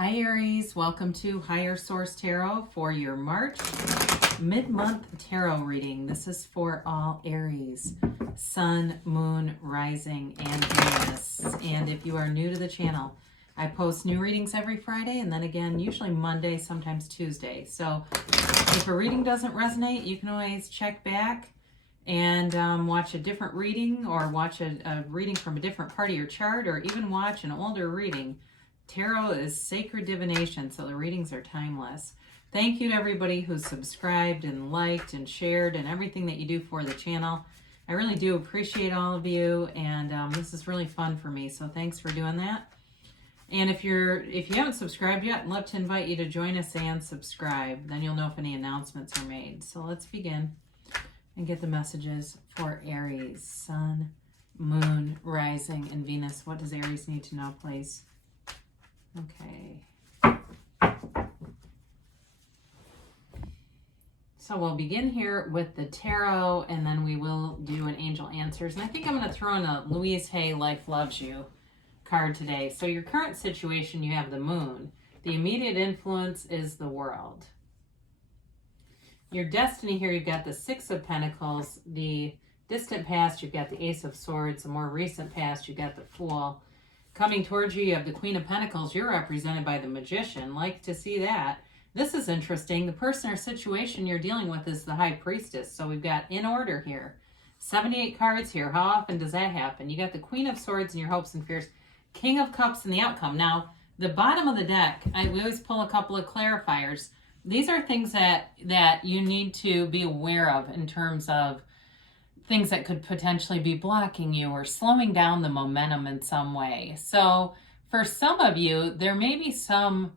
Hi Aries, welcome to Higher Source Tarot for your March mid-month tarot reading. This is for all Aries, Sun, Moon, Rising, and Venus. And if you are new to the channel, I post new readings every Friday and then again, usually Monday, sometimes Tuesday. So if a reading doesn't resonate, you can always check back and watch a different reading or watch a reading from a different part of your chart or even watch an older reading. Tarot is sacred divination, so the readings are timeless. Thank you to everybody who's subscribed and liked and shared and everything that you do for the channel. I really do appreciate all of you, and this is really fun for me, so thanks for doing that. And if you haven't subscribed yet, I'd love to invite you to join us and subscribe. Then you'll know if any announcements are made. So let's begin and get the messages for Aries, Sun, Moon, Rising, and Venus. What does Aries need to know, please? Okay. So we'll begin here with the tarot, and then we will do an angel answers. And I think I'm going to throw in a Louise Hay Life Loves You card today. So your current situation, you have the moon. The immediate influence is the world. Your destiny here, you've got the Six of Pentacles. The distant past, you've got the Ace of Swords. The more recent past, you've got the Fool. Coming towards you, you have the Queen of Pentacles. You're represented by the Magician. Like to see that. This is interesting. The person or situation you're dealing with is the High Priestess. So we've got in order here. 78 cards here. How often does that happen? You got the Queen of Swords and your hopes and fears. King of Cups and the outcome. Now, the bottom of the deck, we always pull a couple of clarifiers. These are things that you need to be aware of in terms of things that could potentially be blocking you or slowing down the momentum in some way. So for some of you, there may be some,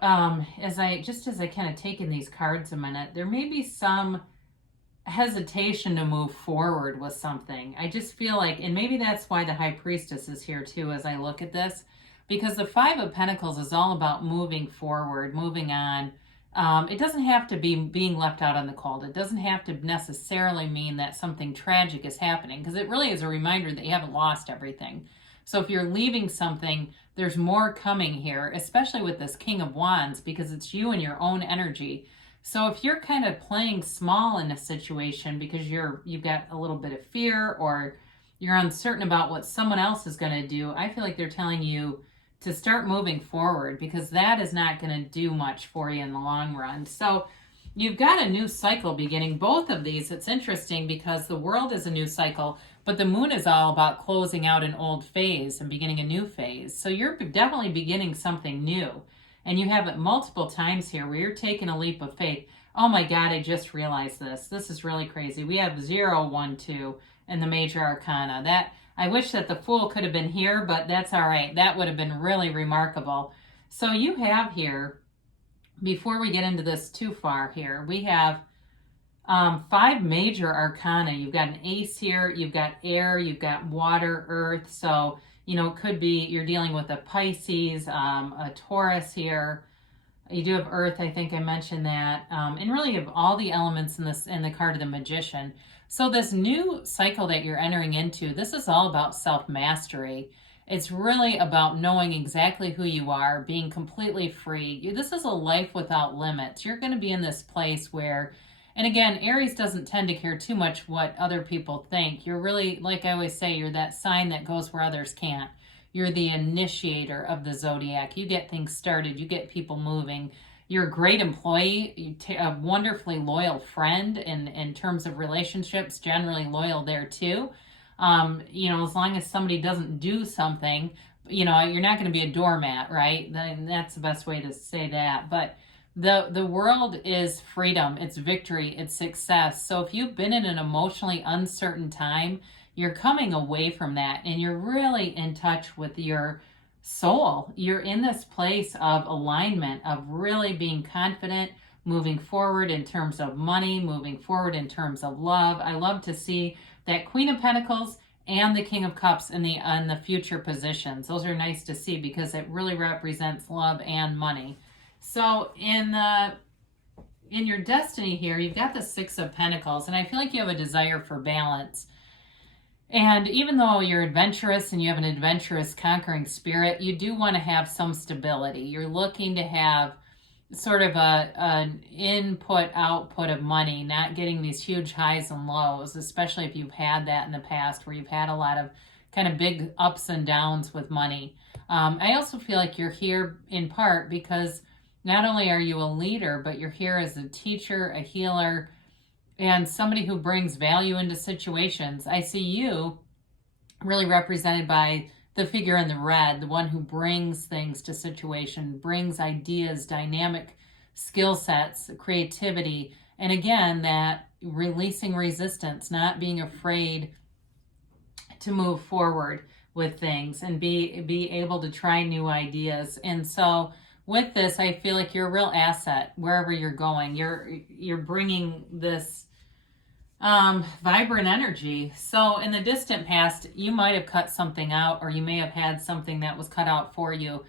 as I kind of take in these cards a minute, there may be some hesitation to move forward with something. I just feel like, and maybe that's why the High Priestess is here too as I look at this, because the Five of Pentacles is all about moving forward, moving on. It doesn't have to be being left out on the cold. It doesn't have to necessarily mean that something tragic is happening, because it really is a reminder that you haven't lost everything. So if you're leaving something, there's more coming here, especially with this King of Wands, because it's you and your own energy. So if you're kind of playing small in a situation because you've got a little bit of fear or you're uncertain about what someone else is going to do, I feel like they're telling you to start moving forward, because that is not going to do much for you in the long run. So you've got a new cycle beginning. Both of these, it's interesting because the world is a new cycle, but the moon is all about closing out an old phase and beginning a new phase. So you're definitely beginning something new. And you have it multiple times here where you're taking a leap of faith. Oh my God, I just realized this. This is really crazy. We have 0, 1, 2 in the major arcana. I wish that the Fool could have been here, but that's all right. That would have been really remarkable. So you have here, before we get into this too far here, we have 5 major arcana. You've got an ace here, you've got air, you've got water, earth. So, you know, it could be you're dealing with a Pisces, a Taurus here. You do have earth, I think I mentioned that. And really you have all the elements in the card of the Magician. So this new cycle that you're entering into, this is all about self-mastery. It's really about knowing exactly who you are, being completely free. This is a life without limits. You're going to be in this place where, and again, Aries doesn't tend to care too much what other people think. You're really, like I always say, you're that sign that goes where others can't. You're the initiator of the zodiac. You get things started. You get people moving. You're a great employee, a wonderfully loyal friend in terms of relationships, generally loyal there too. You know, as long as somebody doesn't do something, you know, you're not going to be a doormat, right? Then that's the best way to say that. But the world is freedom, it's victory, it's success. So if you've been in an emotionally uncertain time, you're coming away from that and you're really in touch with your soul. You're in this place of alignment, of really being confident, moving forward in terms of money, moving forward in terms of love. I love to see that Queen of Pentacles and the King of Cups in the future positions. Those are nice to see because it really represents love and money. So in your destiny here, you've got the Six of Pentacles, and I feel like you have a desire for balance. And even though you're adventurous and you have an adventurous conquering spirit, you do want to have some stability. You're looking to have sort of an input output of money, not getting these huge highs and lows, especially if you've had that in the past where you've had a lot of kind of big ups and downs with money. I also feel like you're here in part because not only are you a leader, but you're here as a teacher, a healer, and somebody who brings value into situations. I see you really represented by the figure in the red, the one who brings things to situation, brings ideas, dynamic skill sets, creativity, and again, that releasing resistance, not being afraid to move forward with things and be able to try new ideas. And so with this, I feel like you're a real asset wherever you're going. You're bringing this vibrant energy. So in the distant past, you might have cut something out, or you may have had something that was cut out for you.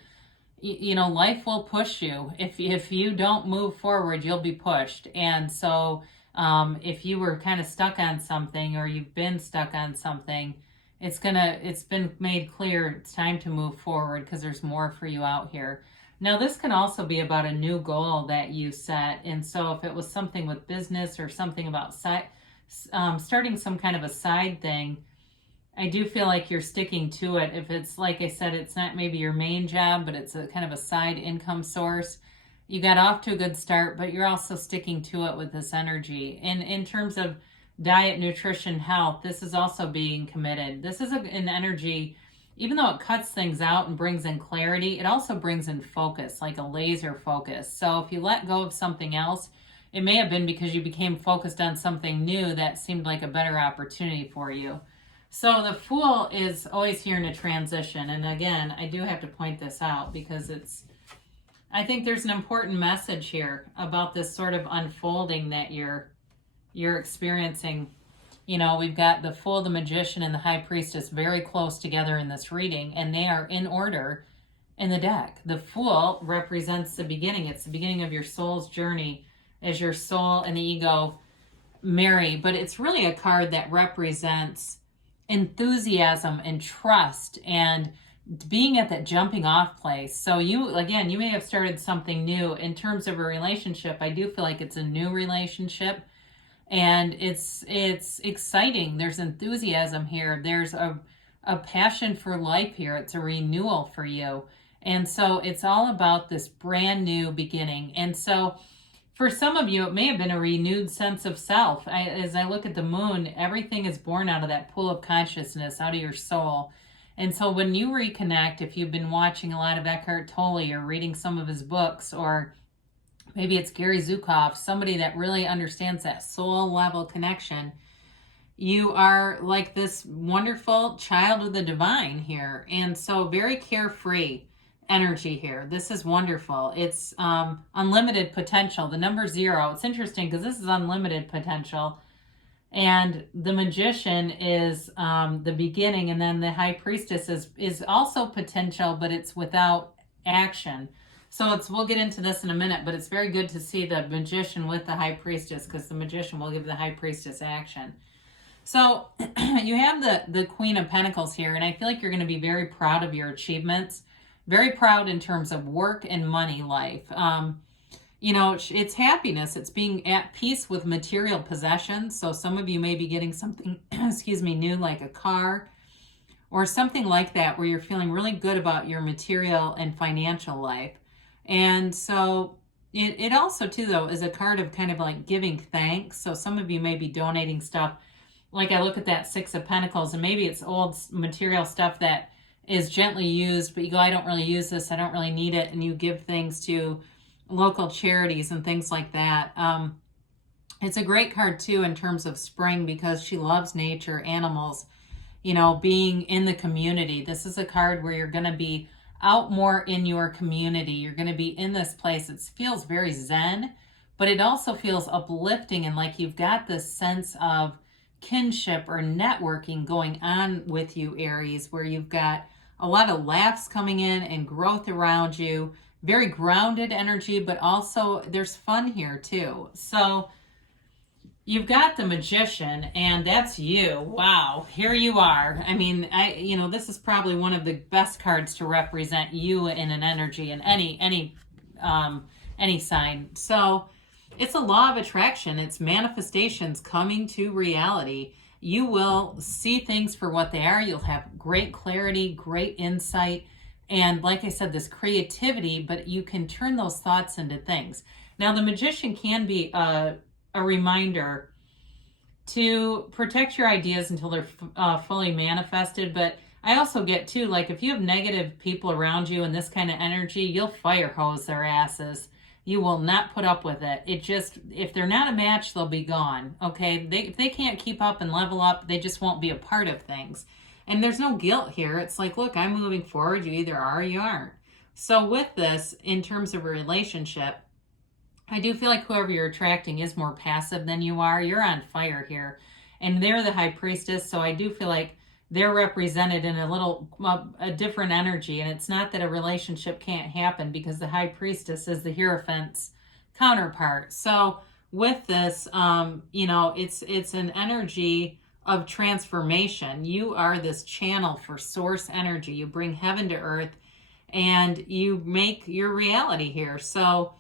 You know, life will push you. If you don't move forward, you'll be pushed. And so if you were kind of stuck on something, or you've been stuck on something, it's been made clear it's time to move forward because there's more for you out here. Now, this can also be about a new goal that you set. And so if it was something with business or something about starting some kind of a side thing, I do feel like you're sticking to it. If it's, like I said, it's not maybe your main job, but it's a kind of a side income source. You got off to a good start, but you're also sticking to it with this energy. And in terms of diet, nutrition, health, this is also being committed. This is an energy, even though it cuts things out and brings in clarity, it also brings in focus, like a laser focus. So if you let go of something else, it may have been because you became focused on something new that seemed like a better opportunity for you. So the Fool is always here in a transition. And again, I do have to point this out because I think there's an important message here about this sort of unfolding that you're experiencing. You know, we've got the Fool, the Magician, and the High Priestess very close together in this reading, and they are in order in the deck. The Fool represents the beginning. It's the beginning of your soul's journey as your soul and the ego marry, but it's really a card that represents enthusiasm and trust and being at that jumping off place. So you may have started something new in terms of a relationship. I do feel like it's a new relationship, and it's exciting. There's enthusiasm here. There's a passion for life here. It's a renewal for you. And so it's all about this brand new beginning. And so for some of you, it may have been a renewed sense of self. As I look at the moon, everything is born out of that pool of consciousness, out of your soul. And so when you reconnect, if you've been watching a lot of Eckhart Tolle or reading some of his books, or maybe it's Gary Zukav, somebody that really understands that soul level connection, you are like this wonderful child of the divine here. And so very carefree energy here. This is wonderful. It's unlimited potential. The number 0, it's interesting because this is unlimited potential. And the Magician is the beginning, and then the High Priestess is also potential, but it's without action. So we'll get into this in a minute, but it's very good to see the Magician with the High Priestess, because the Magician will give the High Priestess action. So you have the Queen of Pentacles here, and I feel like you're going to be very proud of your achievements. Very proud in terms of work and money life. You know, it's happiness. It's being at peace with material possessions. So some of you may be getting something, new, like a car or something like that, where you're feeling really good about your material and financial life. And so it also, too, though, is a card of kind of like giving thanks. So some of you may be donating stuff. Like I look at that 6 of Pentacles, and maybe it's old material stuff that is gently used, but you go, I don't really use this, I don't really need it, and you give things to local charities and things like that. It's a great card too in terms of spring, because she loves nature, animals, being in the community. This is a card where you're going to be out more in your community. You're going to be in this place. It feels very zen, but it also feels uplifting, and like you've got this sense of kinship or networking going on with you, Aries, where you've got a lot of laughs coming in and growth around you. Very grounded energy, but also there's fun here too. So you've got the Magician, and that's you. Wow, here you are. I mean, this is probably one of the best cards to represent you in an energy in any sign. So it's a law of attraction. It's manifestations coming to reality. You will see things for what they are. You'll have great clarity, great insight, and like I said, this creativity, but you can turn those thoughts into things. Now, the Magician can be a reminder to protect your ideas until they're fully manifested. But I also get too, like if you have negative people around you and this kind of energy, you'll fire hose their asses. You will not put up with it. It just, if they're not a match, they'll be gone. Okay. If they can't keep up and level up, they just won't be a part of things. And there's no guilt here. It's like, look, I'm moving forward. You either are or you aren't. So with this, in terms of a relationship, I do feel like whoever you're attracting is more passive than you are. You're on fire here. And they're the High Priestess, so I do feel like they're represented in a different energy. And it's not that a relationship can't happen, because the High Priestess is the Hierophant's counterpart. So with this, it's an energy of transformation. You are this channel for source energy. You bring heaven to earth and you make your reality here. So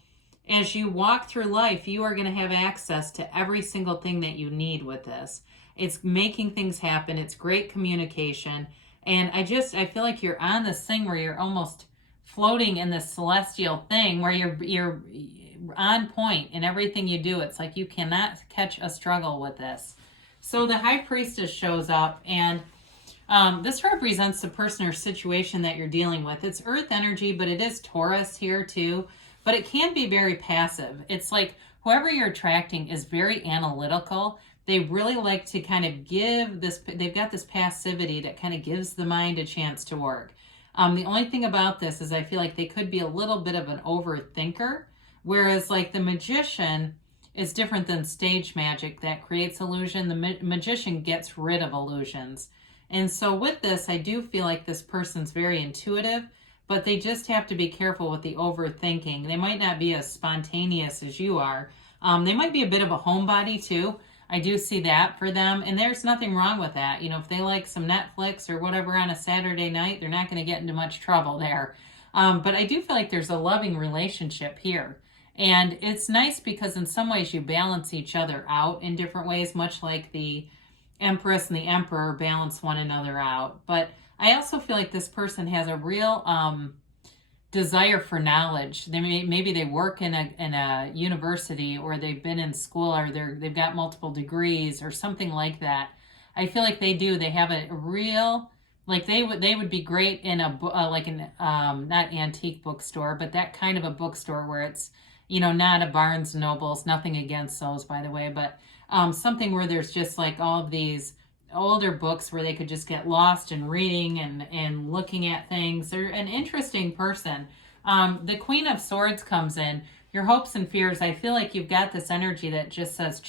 as you walk through life, you are going to have access to every single thing that you need with this. It's making things happen. It's great communication. And I feel like you're on this thing where you're almost floating in this celestial thing where you're on point in everything you do. It's like you cannot catch a struggle with this. So the High Priestess shows up, and this represents the person or situation that you're dealing with. It's earth energy, but it is Taurus here too. But it can be very passive. It's like whoever you're attracting is very analytical. They really like to kind of give this, they've got this passivity that kind of gives the mind a chance to work. The only thing about this is I feel like they could be a little bit of an overthinker, whereas like the Magician is different than stage magic that creates illusion. The Magician gets rid of illusions. And so with this, I do feel like this person's very intuitive, but they just have to be careful with the overthinking. They might not be as spontaneous as you are. They might be a bit of a homebody too. I do see that for them, and there's nothing wrong with that. If they like some Netflix or whatever on a Saturday night, they're not going to get into much trouble there. But I do feel like there's a loving relationship here. And it's nice because in some ways you balance each other out in different ways, much like the Empress and the Emperor balance one another out. But I also feel like this person has a real desire for knowledge. Maybe they work in a university, or they've been in school, or they've got multiple degrees or something like that. I feel like they have a real, like they would be great in not antique bookstore, but that kind of a bookstore where it's not a Barnes and Nobles. Nothing against those, by the way, but something where there's just like all of these older books where they could just get lost in reading and looking at things. They're an interesting person. The Queen of Swords comes in. Your hopes and fears. I feel like you've got this energy that just says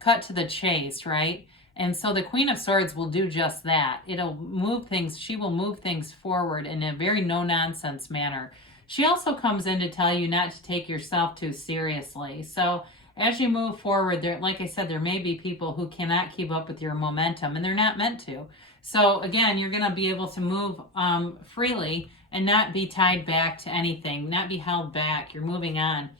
cut to the chase, right? And so the Queen of Swords will do just that. It'll move things. She will move things forward in a very no-nonsense manner. She also comes in to tell you not to take yourself too seriously. So as you move forward, there, like I said, there may be people who cannot keep up with your momentum, and they're not meant to. So again, you're going to be able to move freely and not be tied back to anything, not be held back. You're moving on.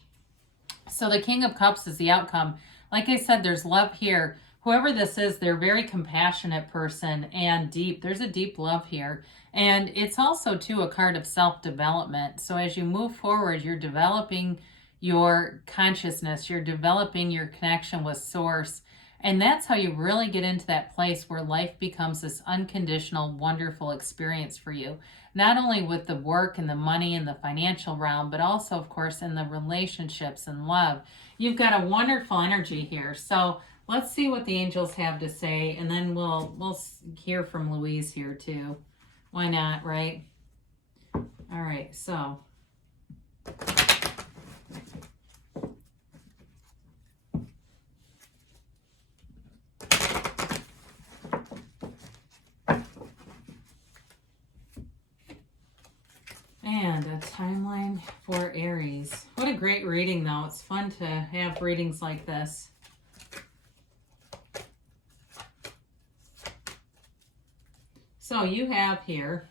So the King of Cups is the outcome. Like I said, there's love here. Whoever this is, they're a very compassionate person and deep. There's a deep love here. And it's also, too, a card of self-development. So as you move forward, you're developing your consciousness, you're developing your connection with source. And that's how you really get into that place where life becomes this unconditional, wonderful experience for you. Not only with the work and the money and the financial realm, but also, of course, in the relationships and love. You've got a wonderful energy here. So let's see what the angels have to say, and then we'll hear from Louise here too. Why not, right? All right, so and a timeline for Aries. What a great reading, though. It's fun to have readings like this. So you have here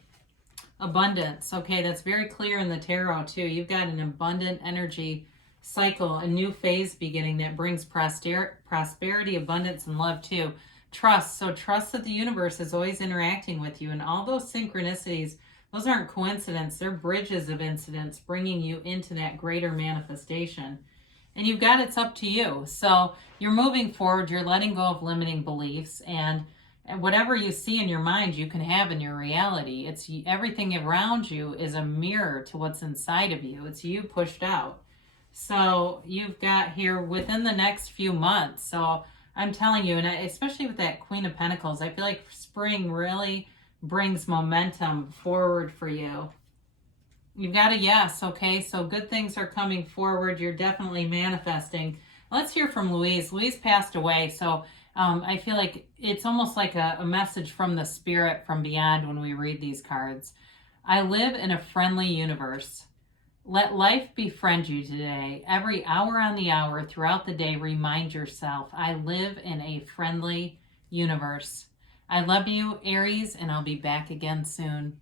abundance. Okay, that's very clear in the tarot too. You've got an abundant energy cycle, a new phase beginning that brings prosperity, abundance, and love too. Trust. So trust that the universe is always interacting with you, and all those synchronicities, those aren't coincidence. They're bridges of incidents bringing you into that greater manifestation. And you've got it's up to you. So you're moving forward. You're letting go of limiting beliefs, and whatever you see in your mind, you can have in your reality. It's everything around you is a mirror to what's inside of you. It's you pushed out. So you've got here within the next few months. So I'm telling you, and especially with that Queen of Pentacles, I feel like spring really brings momentum forward for you. You've got a yes, okay? So good things are coming forward. You're definitely manifesting. Let's hear from Louise. Louise passed away, so I feel like it's almost like a message from the spirit from beyond when we read these cards. I live in a friendly universe. Let life befriend you today. Every hour on the hour throughout the day, remind yourself, I live in a friendly universe. I love you, Aries, and I'll be back again soon.